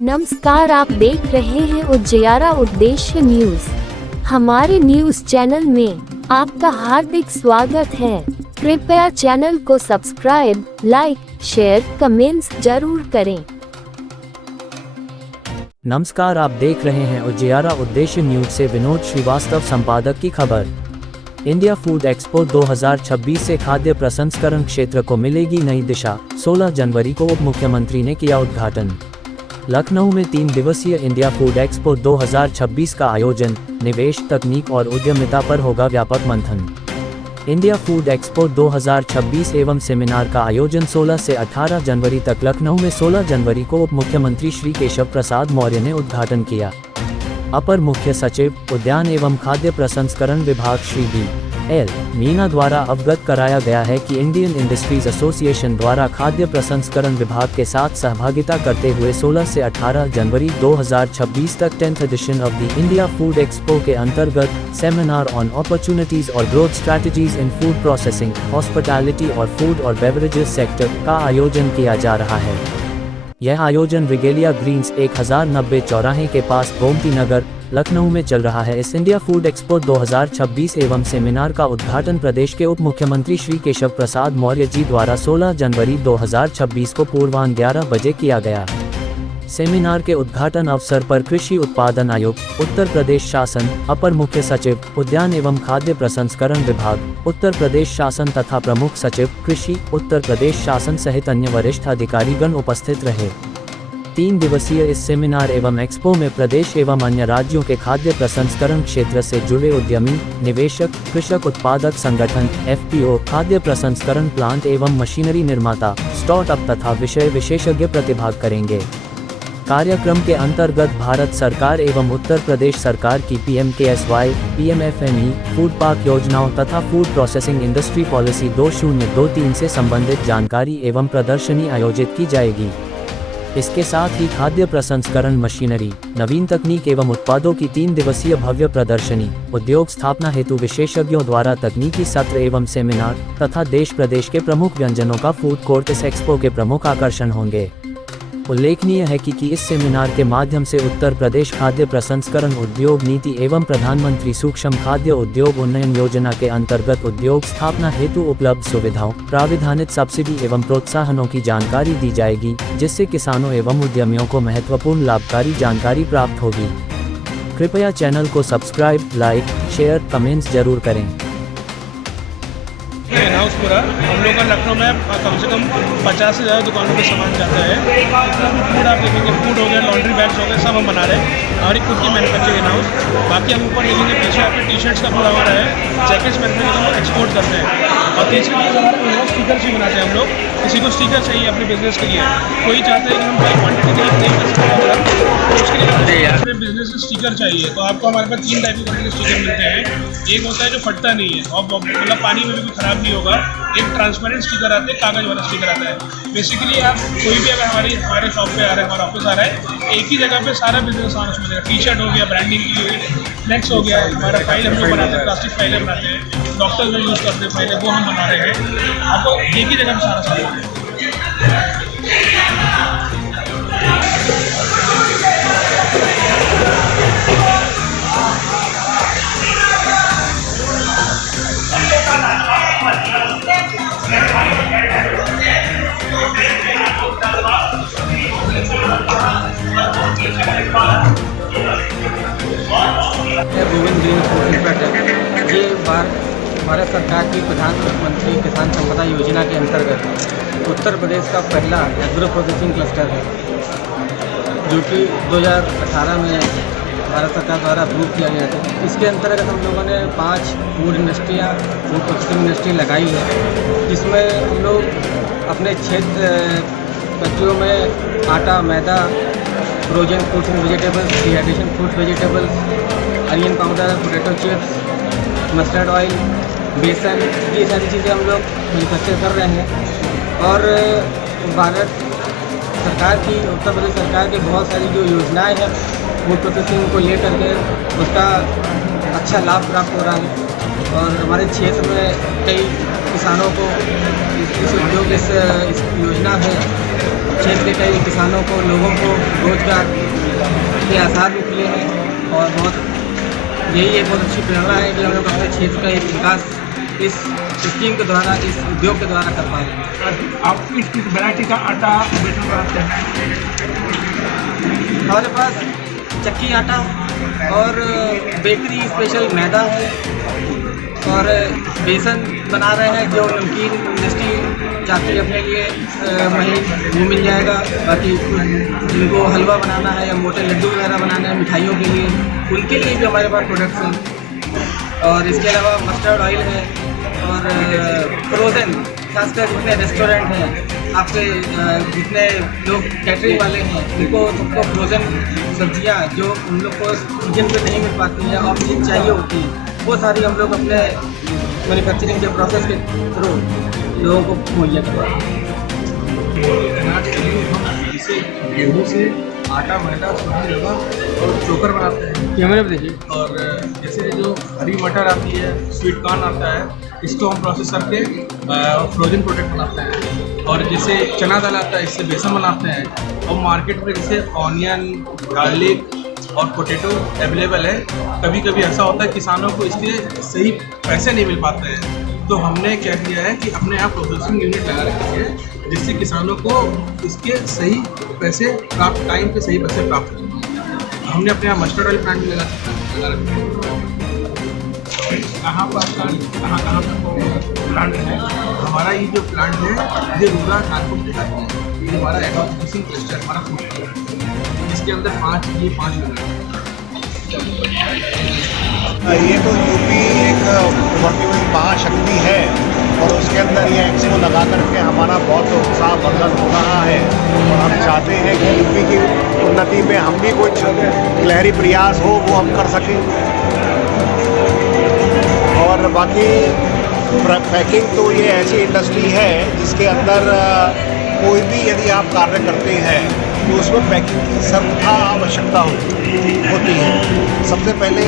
नमस्कार, आप देख रहे हैं उजियारा उद्देश्य न्यूज। हमारे न्यूज चैनल में आपका हार्दिक स्वागत है। कृपया चैनल को सब्सक्राइब, लाइक, शेयर, कमेंट्स जरूर करें। नमस्कार, आप देख रहे हैं उजियारा उद्देश्य न्यूज से विनोद श्रीवास्तव संपादक की खबर। इंडिया फूड एक्सपो 2026 से खाद्य प्रसंस्करण क्षेत्र को मिलेगी नई दिशा। 16 जनवरी को उप मुख्यमंत्री ने किया उद्घाटन। लखनऊ में 3 दिवसीय इंडिया फूड एक्सपो 2026 का आयोजन। निवेश, तकनीक और उद्यमिता पर होगा व्यापक मंथन। इंडिया फूड एक्सपो 2026 एवं सेमिनार का आयोजन 16 से 18 जनवरी तक लखनऊ में 16 जनवरी को उप मुख्यमंत्री श्री केशव प्रसाद मौर्य ने उद्घाटन किया। अपर मुख्य सचिव उद्यान एवं खाद्य प्रसंस्करण विभाग श्री B.L. मीना द्वारा अवगत कराया गया है कि इंडियन इंडस्ट्रीज एसोसिएशन द्वारा खाद्य प्रसंस्करण विभाग के साथ सहभागिता करते हुए 16 से 18 जनवरी 2026 तक 10th edition of the India food expo के अंतर्गत सेमिनार ऑन अपॉर्चुनिटीज और growth strategies in food processing, hospitality और फूड और बेवरेजेस सेक्टर का आयोजन किया जा रहा है। यह आयोजन रिगेलिया ग्रीन्स 1090 चौराहे के पास गोमती नगर, लखनऊ में चल रहा है। इस इंडिया फूड एक्सपो 2026 एवं सेमिनार का उद्घाटन प्रदेश के उप मुख्यमंत्री श्री केशव प्रसाद मौर्य जी द्वारा 16 जनवरी 2026 को पूर्वाह्न 11 बजे किया गया। सेमिनार के उद्घाटन अवसर पर कृषि उत्पादन आयुक्त उत्तर प्रदेश शासन, अपर मुख्य सचिव उद्यान एवं खाद्य प्रसंस्करण विभाग उत्तर प्रदेश शासन तथा प्रमुख सचिव कृषि उत्तर प्रदेश शासन सहित अन्य वरिष्ठ अधिकारीगण उपस्थित रहे। 3 दिवसीय इस सेमिनार एवं एक्सपो में प्रदेश एवं अन्य राज्यों के खाद्य प्रसंस्करण क्षेत्र से जुड़े उद्यमी, निवेशक, कृषक उत्पादक संगठन, FPO, खाद्य प्रसंस्करण प्लांट एवं मशीनरी निर्माता, स्टार्टअप तथा विषय विशेषज्ञ प्रतिभाग करेंगे। कार्यक्रम के अंतर्गत भारत सरकार एवं उत्तर प्रदेश सरकार की PMKSY, PMFME, फूड पार्क योजनाओं तथा फूड प्रोसेसिंग इंडस्ट्री पॉलिसी 2023 से संबंधित जानकारी एवं प्रदर्शनी आयोजित की जाएगी। इसके साथ ही खाद्य प्रसंस्करण मशीनरी, नवीन तकनीक एवं उत्पादों की 3 दिवसीय भव्य प्रदर्शनी, उद्योग स्थापना हेतु विशेषज्ञों द्वारा तकनीकी सत्र एवं सेमिनार तथा देश प्रदेश के प्रमुख व्यंजनों का फूड कोर्ट इस एक्सपो के प्रमुख आकर्षण होंगे। उल्लेखनीय है कि इस सेमिनार के माध्यम से उत्तर प्रदेश खाद्य प्रसंस्करण उद्योग नीति एवं प्रधानमंत्री सूक्ष्म खाद्य उद्योग उन्नयन योजना के अंतर्गत उद्योग स्थापना हेतु उपलब्ध सुविधाओं, प्राविधानित सब्सिडी एवं प्रोत्साहनों की जानकारी दी जाएगी, जिससे किसानों एवं उद्यमियों को महत्वपूर्ण लाभकारी जानकारी प्राप्त होगी। कृपया चैनल को सब्सक्राइब, लाइक, शेयर, कमेंट्स जरूर करें। हाउस पूरा हम लोग का लखनऊ में कम से कम 50 से ज़्यादा दुकानों में सामान जाता है। फूड आप देखेंगे, फूड हो गया, लॉन्ड्री बैग्स हो गए, सब हम बना रहे हैं। हमारी खुद की मैन्युफैक्चरिंग हाउस। बाकी हम ऊपर देखेंगे, पीछे आपके टी-शर्ट्स का पूरा हमारा है, जैकेट्स मैन्युफैक्चरिंग हम एक्सपोर्ट करते हैं। और तीसरी चीज़ हमारे स्टिकर्स भी बनाते हैं हम लोग। किसी को स्टिकर चाहिए अपने बिजनेस के लिए, कोई चाहता है कि हम बड़ी क्वान्टिटी नहीं कर सकते, तो उसके लिए अपने बिजनेस में स्टिकर चाहिए, तो आपको हमारे पास 3 टाइप के स्टिकर मिलते हैं। एक होता है जो फटता नहीं है और मतलब पानी में भी ख़राब नहीं होगा। एक ट्रांसपेरेंट स्टिकर आता है, कागज़ वाला स्टिकर आता है। बेसिकली आप कोई भी अगर हमारे शॉप पे आ रहा है, हमारा ऑफिस आ रहा है, एक ही जगह पे सारा बिजनेस सामान उसमें मिलेगा। टी-शर्ट हो गया, ब्रांडिंग की हो गई, फ्लेक्स हो गया, हमारा फाइल हम लोग बनाते हैं, प्लास्टिक फाइलें बनाते हैं, डॉक्टर्स जो यूज़ करते हैं फाइलें, वो हम बना रहे हैं। आपको एक ही जगह में सारा सामान है। गोविंद ग्रीन फूड इंफ्रास्ट्रक्चर ये भारत सरकार की प्रधानमंत्री किसान संपदा योजना के अंतर्गत उत्तर प्रदेश का पहला एग्रो प्रोसेसिंग क्लस्टर है, जो कि 2018 में भारत सरकार द्वारा अप्रूव किया गया था। इसके अंतर्गत हम लोगों ने 5 फूड इंडस्ट्रियाँ, फूड प्रोसेसिंग इंडस्ट्री लगाई है, जिसमें हम लोग अपने क्षेत्र फैक्ट्रियों में आटा, मैदा, frozen fruits and vegetables, dehydration fruit vegetables, onion powder, potato chips, mustard oil, बेसन, ये सारी चीज़ें हम लोग मैन्युफैक्चर कर रहे हैं। और भारत सरकार की, उत्तर प्रदेश सरकार की बहुत सारी जो योजनाएं हैं फूड प्रोसेसिंग को ले करके, उसका अच्छा लाभ प्राप्त हो रहा है। और हमारे क्षेत्र में कई किसानों को इस उद्योग इस योजना से क्षेत्र के कई किसानों को, लोगों को रोजगार के आसार भी खुले हैं और यही एक बहुत अच्छी प्रेरणा है कि हम लोग अपने क्षेत्र का एक विकास इस स्कीम के द्वारा, इस उद्योग के द्वारा कर पाए। आप किस वैरायटी का आटा बेचना चाहते हैं? हमारे पास चक्की आटा और बेकरी स्पेशल मैदा है और बेसन बना रहे हैं। जो नमकीन इंडस्ट्री चाहती है अपने लिए वहीं वो मिल जाएगा। बाकी जिनको हलवा बनाना है या मोटे लड्डू वगैरह बनाना है मिठाइयों के लिए, उनके लिए भी हमारे पास प्रोडक्ट्स हैं। और इसके अलावा मस्टर्ड ऑयल है और फ्रोज़न, खासकर जितने रेस्टोरेंट हैं, आपके जितने लोग कैटरिंग वाले हैं, उनको सबको फ्रोज़न सब्जियां जो उन लोग को सीजन पे नहीं मिल पाती हैं और सीजन चाहिए होती है, वो सारी हम लोग अपने मैन्युफैक्चरिंग के प्रोसेस के थ्रू लोगों को मुहैया करवाते हैं। जैसे गेहूँ से आटा, मैदा, सूजी, रवा और चोकर बनाते हैं। कैमरे पे देखिए। और जैसे जो हरी मटर आती है, स्वीट कॉर्न आता है, इसको हम प्रोसेस करके फ्रोजन प्रोडक्ट बनाते हैं। और जैसे चना दाल आता है, इससे बेसन बनाते हैं। और मार्केट में जैसे ऑनियन, गार्लिक और पोटैटो अवेलेबल है। कभी कभी ऐसा होता है किसानों को इसके सही पैसे नहीं मिल पाते हैं, तो हमने क्या किया है कि अपने यहाँ प्रोसेसिंग यूनिट लगा रखी है, जिससे किसानों को इसके सही पैसे प्राप्त, टाइम पे सही पैसे प्राप्त होते हैं। हमने अपने यहाँ मस्टर्ड ऑयल प्लांट लगा रखा है। कहाँ पर प्लांट है? हमारा ये जो प्लांट है ये रूरल कानपुर के है। ये हमारा एडवांसिंग क्लस्टर, हमारा फूड है। इसके अंदर 5 यूनिट। ये तो यूपी एक उभरती हुई महाशक्ति है और उसके अंदर ये एक्सपो लगा करके हमारा बहुत उत्साह वर्धन हो रहा है और हम चाहते हैं कि यूपी की उन्नति में हम भी कुछ गिलहरी प्रयास हो वो हम कर सकें। और बाकी पैकिंग तो ये ऐसी इंडस्ट्री है जिसके अंदर कोई भी यदि आप कार्य करते हैं तो उसमें पैकिंग की सर्वथा आवश्यकता होती है। सबसे पहले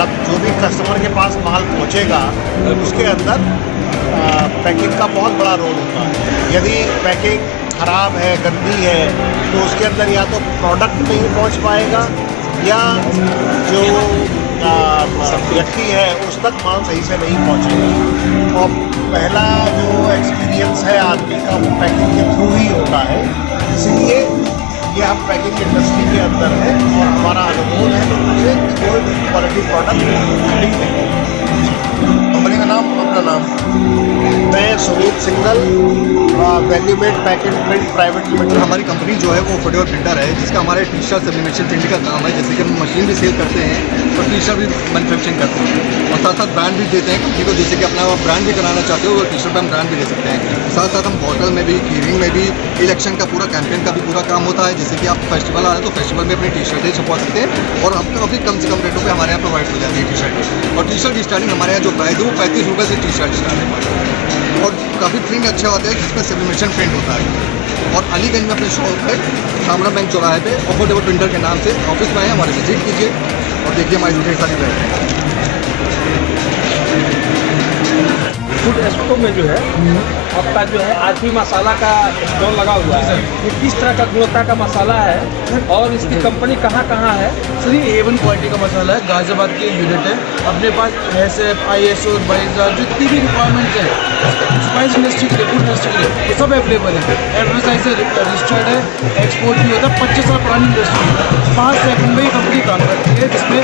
जो भी कस्टमर के पास माल पहुंचेगा उसके अंदर पैकिंग का बहुत बड़ा रोल होता है। यदि पैकिंग ख़राब है, गंदी है, तो उसके अंदर या तो प्रोडक्ट नहीं पहुंच पाएगा या जो व्यक्ति है उस तक माल सही से नहीं पहुंचेगा। और पहला जो एक्सपीरियंस है आदमी का वो पैकिंग के थ्रू ही होता है, इसलिए ये हम पैकिंग इंडस्ट्री के अंदर है और हमारा अनुरोध है लोगों से कि कोई क्वालिटी प्रोडक्ट नहीं देंगे। कंपनी का नाम, अपना नाम? मैं Sunit Singhal, Valuemate packet print private limited. हमारी कंपनी जो है वो फुटवेयर प्रिंटर है, जिसका हमारे टी शर्ट सब्लिमेशन प्रिंटिंग का काम है। जैसे कि हम मशीन भी सेल करते हैं और टी शर्ट भी मैन्युफैक्चरिंग करते हैं और साथ साथ ब्रांड भी देते हैं कंपनी को। जैसे कि अपना ब्रांड भी कराना चाहते हो तो टी शर्ट पर हम ब्रांड भी दे सकते हैं। साथ साथ हम होटल में भी, कीरिंग में भी, इलेक्शन का पूरा कैंपेन का भी पूरा काम होता है। जैसे कि आप फेस्टिवल आ रहे हैं तो फेस्टिवल में अपनी टी शर्टें छपवा सकते हैं और आपको काफ़ी कम से कम रेटों पर हमारे यहाँ प्रोवाइड हो जाती है टी शर्टें। और टी शर्ट की स्टार्टिंग हमारे यहाँ जो प्राइस है वो 35 रुपये से टी शर्ट स्टार्ट है और काफ़ी प्रिंट अच्छा होता है जिसमें सब्लिमेशन प्रिंट होता है। और अलीगंज में अपने शॉप पे शामरा बैंक चौराहे पे अफोर्डेबल प्रिंटर के नाम से ऑफिस में आए, हमारे विजिट कीजिए और देखिए हमारी ढेर सारी वैरायटी। फूड एक्सपो में जो है आपका जो है आरपी मसाला का स्टॉल लगा हुआ है। ये किस तरह का गुणवत्ता का मसाला है और इसकी कंपनी कहाँ कहाँ है? सर ये A1 क्वालिटी का मसाला है, गाजियाबाद की यूनिट है। अपने पास SF, ISO, बाइजा जितनी भी रिक्वायरमेंट्स है स्पाइस इंडस्ट्री के लिए, फूड इंडस्ट्री के लिए वो सब अवेलेबल है। एडवर्टाइज रजिस्टर्ड है, एक्सपोर्ट भी होता है। 25 साल पुरानी इंडस्ट्री है। 5 सेकंड में ये कंपनी काम करती है, जिसमें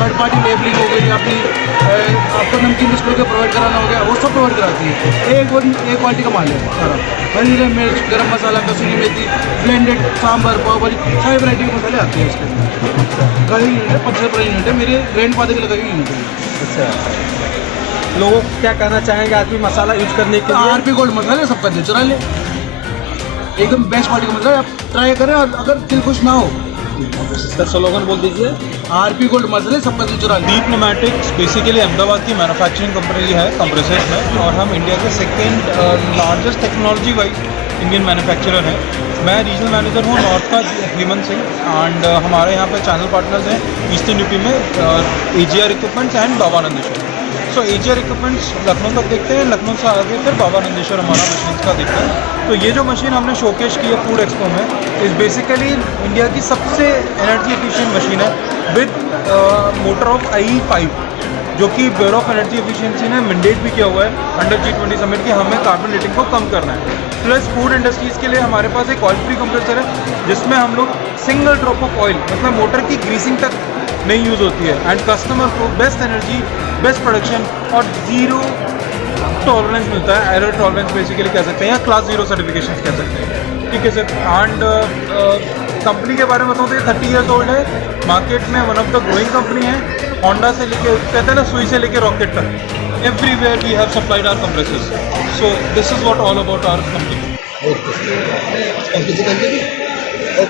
थर्ड पार्टी लेबलिंग हो गई, अपनी आपको नमकीन डिस्प्ले के प्रोवाइड कराना हो गया, वो सब प्रोवाइड कराती है। एक क्वालिटी का माल है सारा। हरी मिर्च, गरम मसाला, कसूरी मेथी, ब्लेंडेड सांभर, पाव भाजी, सारी वैरायटी के मसाले आते हैं इसके। कई यूनिट है, 25 पुरानी यूनिट है, मेरे ग्रैंड फादर के लगाई यूनिट है। अच्छा, लोगों को क्या कहना चाहेंगे आरपी मसाला यूज करने के लिए? आरपी गोल्ड मसाला सबका दिल चुरा ले, एकदम बेस्ट क्वालिटी का मसाला। आप ट्राई करें और अगर दिल खुश ना हो सर स्लोगन बोल दीजिए। आरपी गोल्ड मसाले सबका दिल चुरा ले। डीप न्यूमैटिक्स बेसिकली अहमदाबाद की मैन्युफैक्चरिंग कंपनी है कंप्रेसर्स में, और हम इंडिया के second largest technology wise Indian manufacturer हैं। मैं रीजनल मैनेजर हूँ नॉर्थ का, हेमंत सिंह, एंड हमारे यहाँ पे चैनल पार्टनर्स हैं ईस्टर्न यूपी में AGR equipments and Babanand. So AGR equipments Lucknow तक देखते हैं, लखनऊ से आगे फिर बाबा नंदेश्वर हमारा मशीन का देखते हैं। तो ये जो मशीन हमने शोकेश की है फूड एक्सपो में, इस बेसिकली इंडिया की सबसे एनर्जी एफिशिएंट मशीन है विद मोटर ऑफ IE5, जो कि ब्यूरो ऑफ एनर्जी एफिशिएंसी ने मैंडेट भी किया हुआ है अंडर G20 समिट कि हमें कार्बन रेटिंग को कम करना है। प्लस फूड इंडस्ट्रीज़ के लिए हमारे पास एक ऑयल फ्री कंप्रेसर है जिसमें हम लोग सिंगल ड्रॉप ऑफ ऑयल, मतलब मोटर की ग्रीसिंग तक नहीं यूज़ होती है, एंड कस्टमर को बेस्ट एनर्जी, बेस्ट प्रोडक्शन और ज़ीरो टॉलरेंस मिलता है। एरर टॉलरेंस बेसिकली कह सकते हैं, या क्लास 0 सर्टिफिकेशन कह सकते हैं। ठीक है सर। एंड कंपनी के बारे में बताऊँ तो ये 30 ईयर्स ओल्ड है, मार्केट में one of the growing company है। होंडा से लेके, कहते हैं ना, सुई से लेके रॉकेट तक, everywhere we have supplied our compressors. So this is what all about our company. Okay,